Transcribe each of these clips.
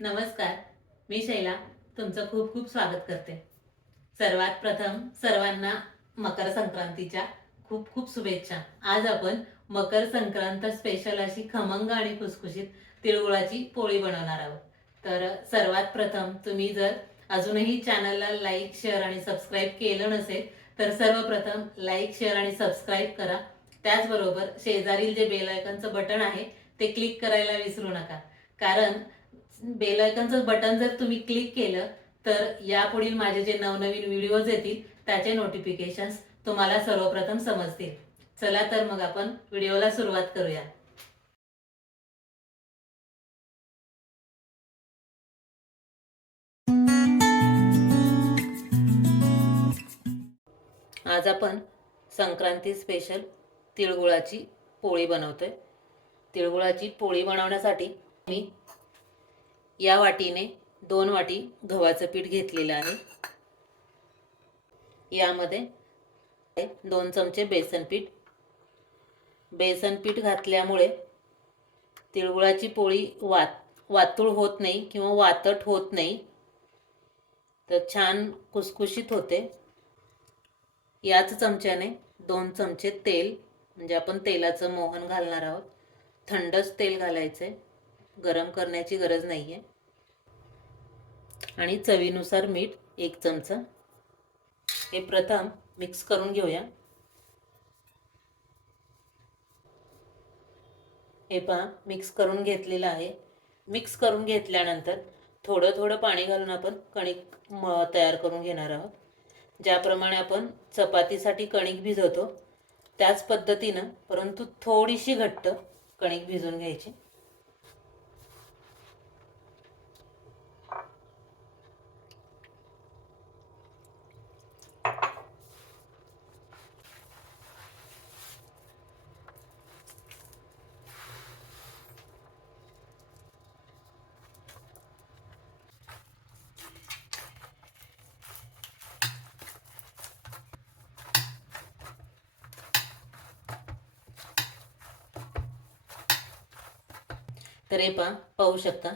नमस्कार मी शैला तुमचं खूप खूप स्वागत करते. सर्वात प्रथम सर्वांना मकर संक्रांतीच्या खूप खूप शुभेच्छा. आज आपण मकर संक्रांत स्पेशल अशी खमंग आणि खुसखुशीत तिळगुळाची पोळी बनवणार आहोत. तर सर्वात प्रथम तुम्ही जर अजूनही चॅनलला लाईक शेअर आणि सबस्क्राईब केलं नसेल तर सर्वप्रथम लाईक शेअर आणि सबस्क्राईब करा. त्याचबरोबर शेजारील जे बेल आयकॉनचं बटन आहे ते क्लिक करायला विसरू नका. कारण बेल बटन जर तुम्ही क्लिक केलं तर यापुढील माझे जे नवनवीन व्हिडिओज येतील त्याचे नोटिफिकेशन्स तुम्हाला सर्वप्रथम समजतील. चला तर मग आपण व्हिडिओला सुरुवात करूया. आज आपण संक्रांती स्पेशल तिळगुळाची पोळी बनवतोय. तिळगुळाची पोळी बनवण्यासाठी मी या वाटीने दोन वाटी गव्हाचं पीठ घेतलेलं आहे. यामध्ये दोन चमचे बेसन पीठ. बेसन पीठ घातल्यामुळे तिळगुळाची पोळी वात वातुळ होत नाही किंवा वातट होत नाही. तर छान कुसकुशीत होते. याच चमच्याने दोन चमचे तेल म्हणजे आपण तेलाचं मोहन घालणार आहोत. थंडच तेल घालायचे गरम करण्याची गरज नाही आहे आणि चवीनुसार मीठ एक चमचा. हे प्रथम मिक्स करून घेऊया. हे पहा मिक्स करून घेतलेलं आहे. मिक्स करून घेतल्यानंतर थोडं थोडं पाणी घालून आपण कणिक म तयार करून घेणार आहोत. ज्याप्रमाणे आपण चपातीसाठी कणिक भिजवतो त्याच पद्धतीनं परंतु थोडीशी घट्ट कणिक भिजवून घ्यायची. तर हे पाहू शकता.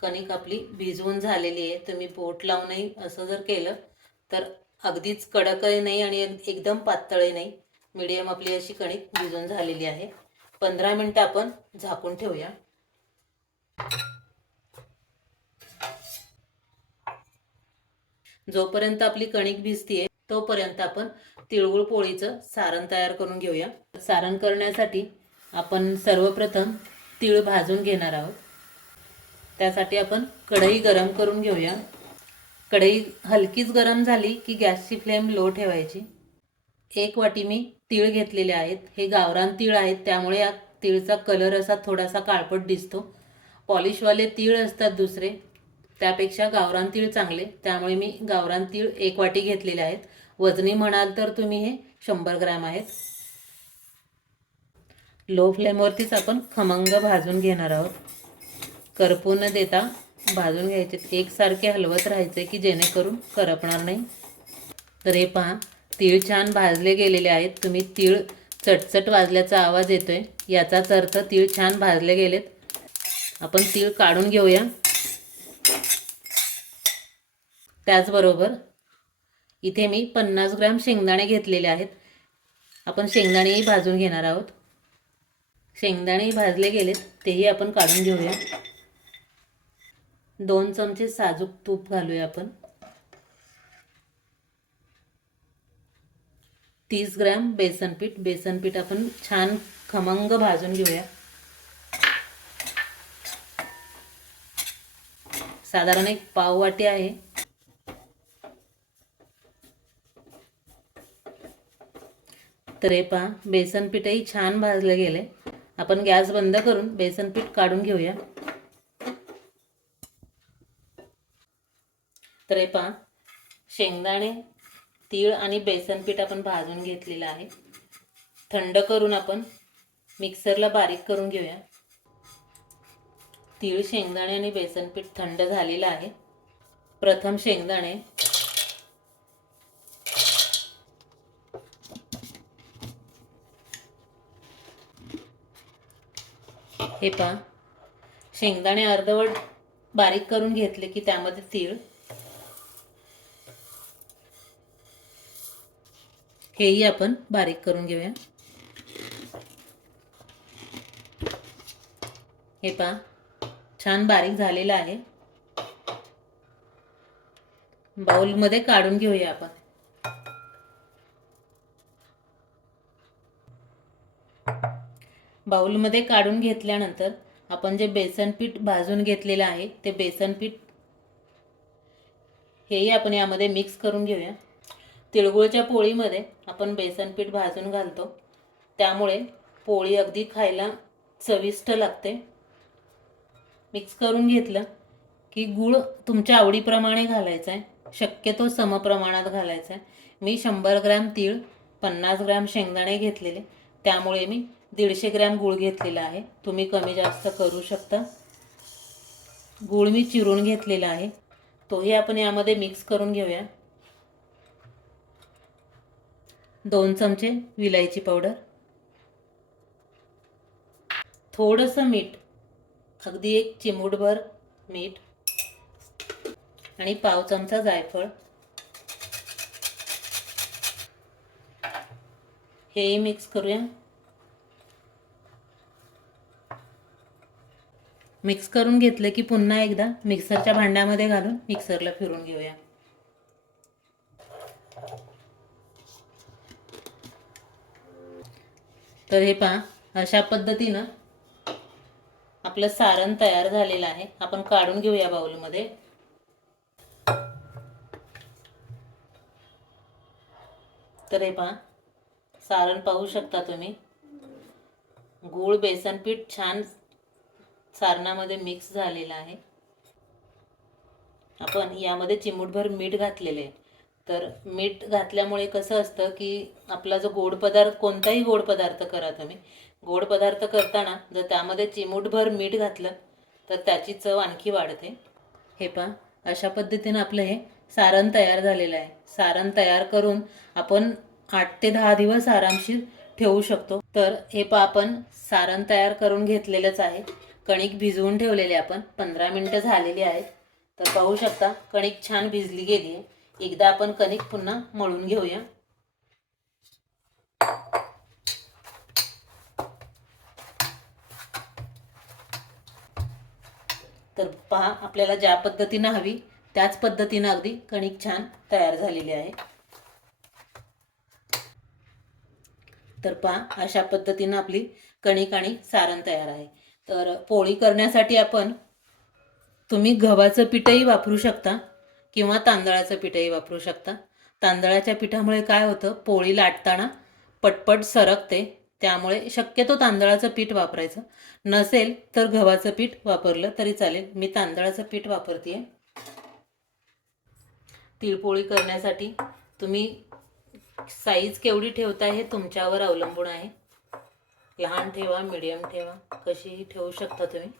कणिक आपली भिजवून झालेली आहे. तुम्ही पोट लावूनही असं जर केलं तर अगदीच कडकही नाही आणि एकदम पातळही नाही. मीडियम आपली अशी कणिक भिजून झालेली आहे. पंधरा मिनटं आपण झाकून ठेवूया. जोपर्यंत आपली कणिक भिजतीये तोपर्यंत आपण तिळगुळ पोळीचं सारण तयार करून घेऊया. सारण करण्यासाठी आपण सर्वप्रथम तीळ भाजून घेणार आहोत. त्यासाठी आपण कढई गरम करून घेऊया. कढई हलकीच गरम झाली की गॅसची फ्लेम लो ठेवायची. एक वाटी मी तीळ घेतलेले आहेत. हे गावरान तीळ आहेत त्यामुळे या तीळचा कलर असा थोडासा काळपट दिसतो. पॉलिशवाले तीळ असतात दुसरे. त्यापेक्षा गावरान तीळ चांगले. त्यामुळे मी गावरान तीळ एक वाटी घेतलेले आहेत. वजनी म्हणाल तर तुम्ही हे शंभर ग्रॅम आहेत. लो फ्लेमवरतीच आपण खमंग भाजून घेणार आहोत. करपू न देता भाजून घ्यायचे. एकसारखे हलवत राहायचे की जेणेकरून करपणार नाही. तर हे पहा तीळ छान भाजले गेलेले आहेत. तुम्ही तीळ चटचट वाजल्याचा आवाज येतोय. याचाच अर्थ तीळ छान भाजले गेलेत. आपण तीळ काढून घेऊया. त्याचबरोबर इथे मी पन्नास ग्रॅम शेंगदाणे घेतलेले आहेत. आपण शेंगदाणेही भाजून घेणार आहोत. शेंगदाणे भाजले गेलेत तेही आपण काढून घेऊया. दोन चमचे साजूक तूप घालूया आपण. तीस ग्रॅम बेसन पीठ बेसन पीठ आपण छान खमंग भाजून घेऊया. साधारण एक पाव वाटी आहे. तर हे पहा बेसन पीठही छान भाजलं गेले. आपण गॅस बंद करून बेसन पीठ काढून घेऊया. तर हे पहा शेंगदाणे तीळ आणि बेसन पीठ आपण भाजून घेतलेलं आहे. थंड करून आपण मिक्सरला बारीक करून घेऊया. तीळ शेंगदाणे आणि बेसन पीठ थंड झालेलं आहे. प्रथम शेंगदाणे हे पहा. शेंगदाणे अर्धवट बारीक करून घेतले की त्यामध्ये तीळ. हेही आपण बारीक करून घेऊया. हे पहा. छान बारीक झालेलं आहे. बाउलमध्ये काढून घेऊया आपण. बाउलमध्ये काढून घेतल्यानंतर आपण जे बेसन पीठ भाजून घेतलेलं आहे ते बेसन पीठ हेही आपण यामध्ये मिक्स करून घेऊया. तिळगुळच्या पोळीमध्ये आपण बेसन पीठ भाजून घालतो. त्यामुळे पोळी अगदी खायला चविष्ट लागते. मिक्स करून घेतलं की गूळ तुमच्या आवडीप्रमाणे घालायचा आहे शक्यतो समप्रमाणात घालायचा आहे मी शंभर ग्रॅम तीळ पन्नास ग्रॅम शेंगदाणे घेतलेले त्यामुळे मी दीडशे ग्रॅम गूळ घेतलेला आहे. तुम्ही कमी जास्त करू शकता. गूळ मी चिरून घेतलेला आहे. तोही आपण यामध्ये मिक्स करून घेऊया. दोन चमचे विलायची पावडर थोडंसं मीठ. अगदी एक चिमूटभर मीठ. आणि पाव चमचा जायफळ. हेही मिक्स करूया. मिक्स करून घेतलं की पुन्हा एकदा मिक्सरच्या भांड्यामध्ये घालून मिक्सरला फिरून घेऊया. तर हे पहा अशा पद्धतीनं आपलं सारण तयार झालेलं आहे. आपण काढून घेऊया बाऊलमध्ये तर हे पहा सारण पाहू शकता तुम्ही. गूळ बेसन पीठ छान सारणामध्ये मिक्स झालेलं आहे. आपण यामध्ये चिमूटभर मीठ घातलेले आहे. तर मीठ घातल्यामुळे कसं असतं की आपला जो गोड पदार्थ कोणताही गोड पदार्थ करा तुम्ही. गोड पदार्थ करताना जर त्यामध्ये चिमूटभर मीठ घातलं तर त्याची चव आणखी वाढते. हे पहा अशा पद्धतीनं आपलं हे सारण तयार झालेलं आहे. सारण तयार करून आपण आठ ते दहा दिवस आरामशीर ठेवू शकतो. तर हे पहा आपण सारण तयार करून घेतलेलंच आहे. कणिक भिजवून ठेवलेले आपण. पंधरा मिनटं झालेली आहेत. तर पाहू शकता कणिक छान भिजली गेली आहे. एकदा आपण कणिक पुन्हा मळून घेऊया. तर पहा आपल्याला ज्या पद्धतीनं हवी त्याच पद्धतीनं अगदी कणिक छान तयार झालेली आहे. तर पहा अशा पद्धतीनं आपली कणिक आणि सारण तयार आहे. तर पोळी करण्यासाठी आपण तुम्ही गव्हाचं पीठही वापरू शकता किंवा तांदळाचं पीठही वापरू शकता. तांदळाच्या पिठामुळे काय होतं? पोळी लाटताना पटपट सरकते त्यामुळे शक्यतो तांदळाचं पीठ वापरायचं. नसेल तर गव्हाचं पीठ वापरलं तरी चालेल. मी तांदळाचं पीठ वापरते तिळपोळी करण्यासाठी तुम्ही साईज केवढी ठेवताय हे तुमच्यावर अवलंबून आहे. लहान ठेवा मिडियम ठेवा कशीही ठेवू शकता तुम्ही.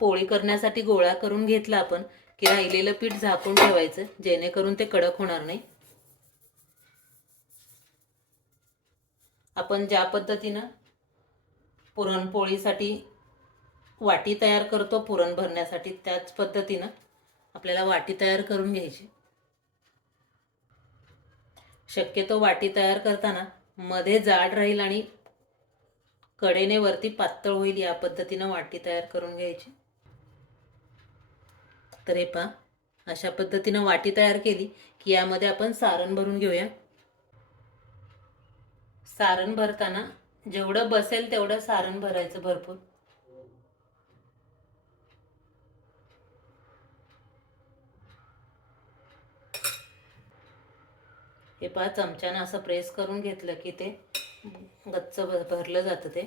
पोळी करण्यासाठी गोळा करून घेतला आपण की राहिलेलं पीठ झाकून ठेवायचं जेणेकरून ते कडक होणार नाही. आपण ज्या पद्धतीनं पुरणपोळीसाठी वाटी तयार करतो पुरण भरण्यासाठी त्याच पद्धतीनं आपल्याला वाटी तयार करून घ्यायची. शक्यतो वाटी तयार करताना मध्ये जाड राहील आणि कडेने वरती पातळ होईल या पद्धतीनं वाटी तयार करून घ्यायची. तर हे पहा अशा पद्धतीनं वाटी तयार केली की यामध्ये आपण सारण भरून घेऊया. सारण भरताना जेवढं बसेल तेवढं सारण भरायचं भरपूर. हे पहा चमच्यानं असं प्रेस करून घेतलं की ते गच्च भरलं जातं ते.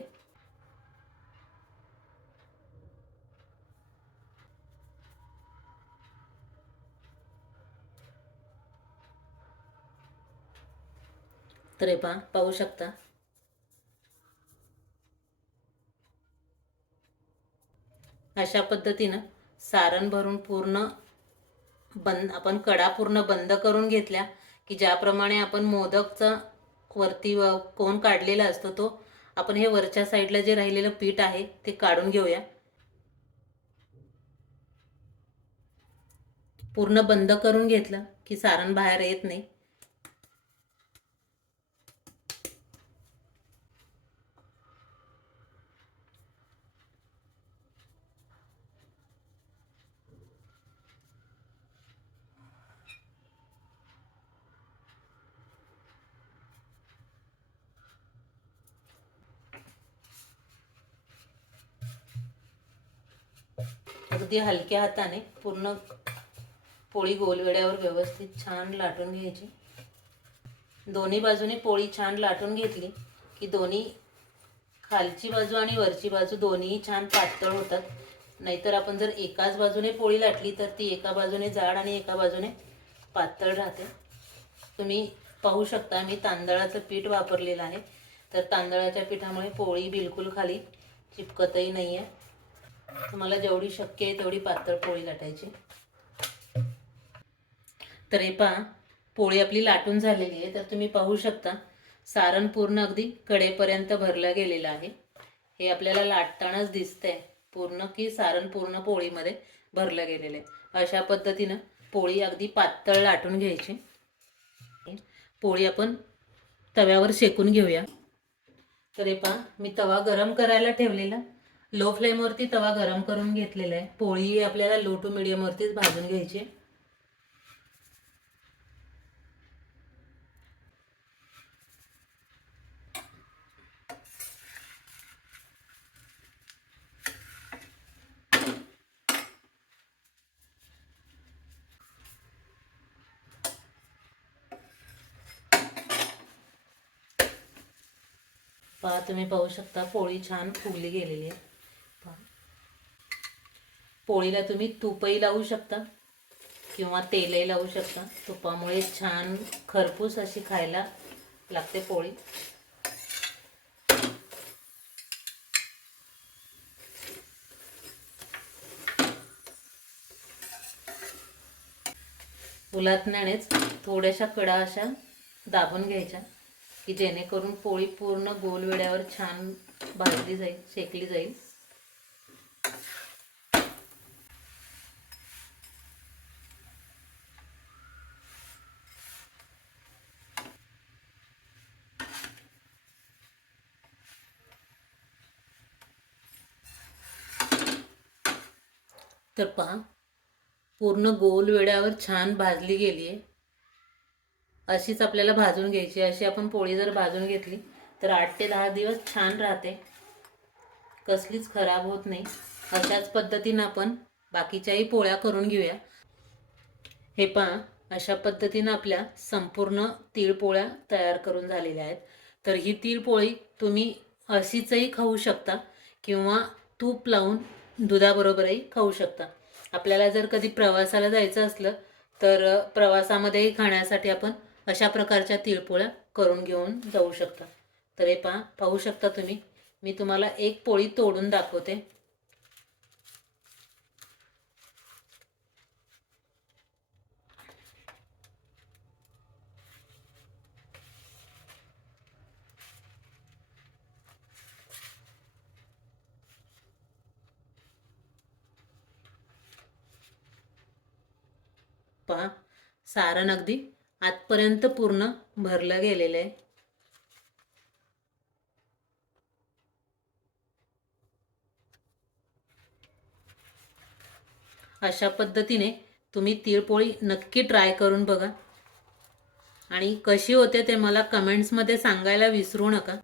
तर हे पहा पाहू शकता. अशा पद्धतीनं सारण भरून पूर्ण बंद आपण कडा पूर्ण बंद करून घेतल्या की ज्याप्रमाणे आपण मोदकचा वरती कोण काढलेला असतो तो आपण हे वरच्या साईडला जे राहिलेलं पीठ आहे ते काढून घेऊया. पूर्ण बंद करून घेतलं की सारण बाहेर येत नाही. अगदी हलक्या हाताने पूर्ण पोळी गोलवेड्यावर व्यवस्थित छान लाटून घ्यायची. दोन्ही बाजूने पोळी छान लाटून घेतली की दोन्ही खालची बाजू आणि वरची बाजू दोन्हीही छान पातळ होतात. नाहीतर आपण जर एकाच बाजूने पोळी लाटली तर ती एका बाजूने जाड आणि एका बाजूने पातळ राहते. तुम्ही पाहू शकता मी तांदळाचं पीठ वापरलेलं आहे. तर तांदळाच्या पिठामुळे पोळी बिलकुल खाली चिपकतही नाही आहे तुम्हाला जेवढी शक्य आहे तेवढी पातळ पोळी लाटायची. तर हे पहा पोळी आपली लाटून झालेली आहे. तर तुम्ही पाहू शकता सारण पूर्ण अगदी कडेपर्यंत भरलं गेलेलं आहे. हे आपल्याला लाटतानाच दिसतंय पूर्ण की सारण पूर्ण पोळीमध्ये भरलं गेलेलं आहे. अशा पद्धतीनं पोळी अगदी पातळ लाटून घ्यायची. पोळी आपण तव्यावर शेकून घेऊया. तर हे पहा मी तवा गरम करायला ठेवलेला. लो फ्लेमवरती तवा गरम करून घेतलेला आहे. पोळी आपल्याला लो टू मिडियमवरतीच भाजून घ्यायची पहा तुम्ही पाहू शकता पोळी छान फुगली गेलेली आहे. पोळीला तुम्ही तूपही लावू शकता किंवा तेलही लावू शकता. तुपामुळे छान खरपूस अशी खायला लागते पोळी. उलातण्यानेच थोड्याशा कडा अशा दाबून घ्यायच्या की जेणेकरून पोळी पूर्ण गोल वेड्यावर छान भाजली जाईल शेकली जाईल. तर पहा. पूर्ण गोल वेड्यावर छान भाजली गेली आहे अशीच आपल्याला भाजून घ्यायची अशी आपण पोळी जर भाजून घेतली तर आठ ते दहा दिवस छान राहते. कसलीच खराब होत नाही. अशाच पद्धतीनं आपण बाकीच्याही पोळ्या करून घेऊया. हे पहा अशा पद्धतीनं आपल्या संपूर्ण तिळपोळ्या तयार करून झालेल्या आहेत. तर ही तिळपोळी तुम्ही अशीचही खाऊ शकता किंवा तूप लावून दुधाबरोबरही खाऊ शकता. आपल्याला जर कधी प्रवासाला जायचं असलं तर प्रवासामध्येही खाण्यासाठी आपण अशा प्रकारच्या तिळपोळ्या करून घेऊन जाऊ शकता. तर हे पहा पाहू शकता तुम्ही. मी तुम्हाला एक पोळी तोडून दाखवते. पहा. सारण अगदी आतपर्यंत पूर्ण भरलं गेलेलं आहे. अशा पद्धतीने तुम्ही तिळपोळी नक्की ट्राय करून बघा. आणि कशी होते ते मला कमेंट्समध्ये सांगायला विसरू नका.